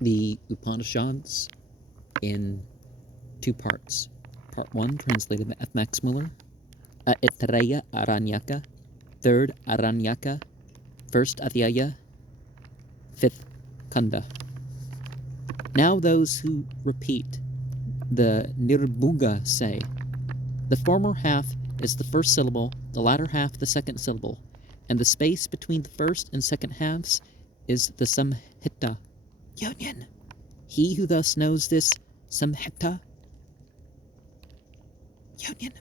the Upanishads in two parts. Part 1, translated by F. Max Muller, Aitareya Aranyaka, 3rd Aranyaka, 1st Aitareya, 5th Kanda. Now those who repeat the Nirbhuga say, the former half is the first syllable, the latter half the second syllable, and the space between the first and second halves is the Samhita union. He who thus knows this Samhita union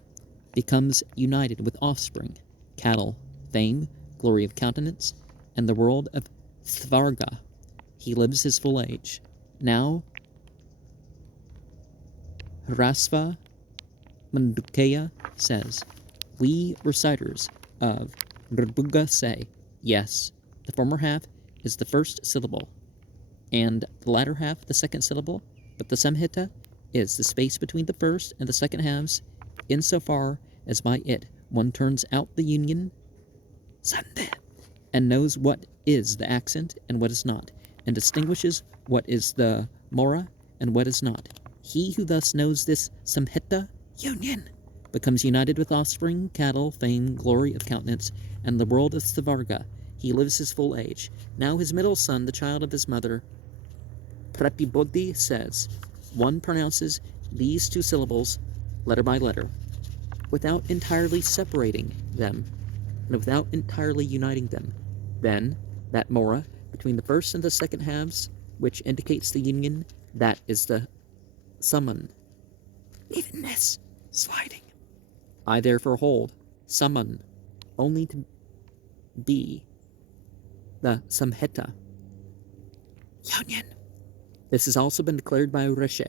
becomes united with offspring, cattle, fame, glory of countenance, and the world of Svarga. He lives his full age. Now, Hrasva Mandukeya says, we reciters of Nirbhuga say, yes, the former half is the first syllable, and the latter half the second syllable, but the Samhita is the space between the first and the second halves, insofar as by it one turns out the union, Sande, and knows what is the accent and what is not, and distinguishes what is the mora and what is not. He who thus knows this Samhita union becomes united with offspring, cattle, fame, glory of countenance, and the world of Sthavarga. He lives his full age. Now his middle son, the child of his mother, Pratibodhi, says, one pronounces these two syllables letter by letter, without entirely separating them, and without entirely uniting them. Then, that mora, between the first and the second halves, which indicates the union, that is the summon. Evenness, sliding. I therefore hold summon only to be the Samhita union. This has also been declared by Rishi.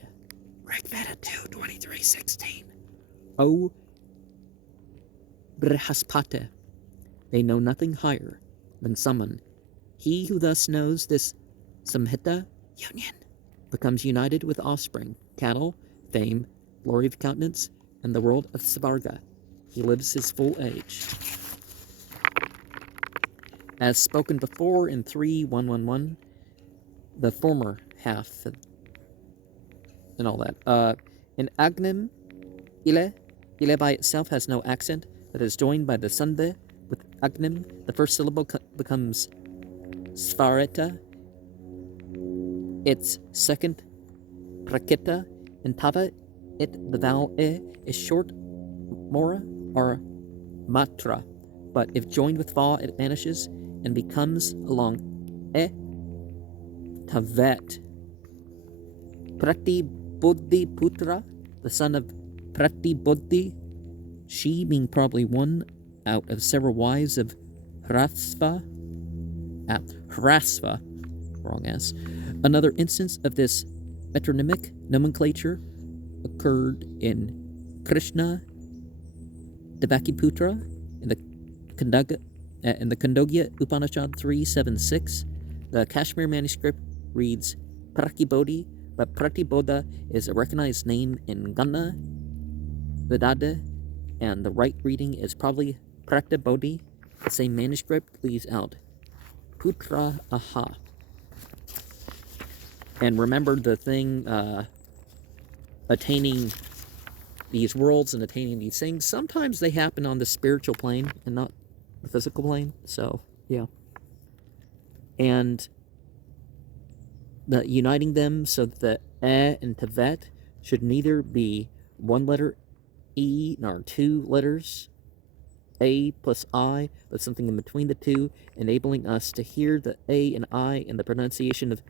Rigveda 2:23:16. O Brihaspati, they know nothing higher than summon. He who thus knows this Samhita union becomes united with offspring, cattle, fame, glory of countenance, and the world of Svarga. He lives his full age. As spoken before in 3.1.1.1, the former half and all that. In Agnim, Ile by itself has no accent, but is joined by the Sande with Agnim. The first syllable becomes Svareta. Its second, Prakita. In Tava, the vowel E is short mora or matra, but if joined with Va, it vanishes and becomes along E, Tavet. Pratibodhi Putra, the son of Pratibodhi, she being probably one out of several wives of Hrasva, wrong S. Another instance of this metronymic nomenclature occurred in Krishna Devakiputra in the Khandogya Upanishad 3.7.6. The Kashmir manuscript reads Pratibodhi, but Pratibodha is a recognized name in Ganna, Vedada, and the right reading is probably Pratibodhi. The same manuscript leaves out Putra Aha. And remember the thing, attaining these worlds and attaining these things, sometimes they happen on the spiritual plane and not the physical plane. So, yeah. And the uniting them so that the E and Tevet should neither be one letter E nor two letters A plus I, but something in between the two, enabling us to hear the A and I in the pronunciation of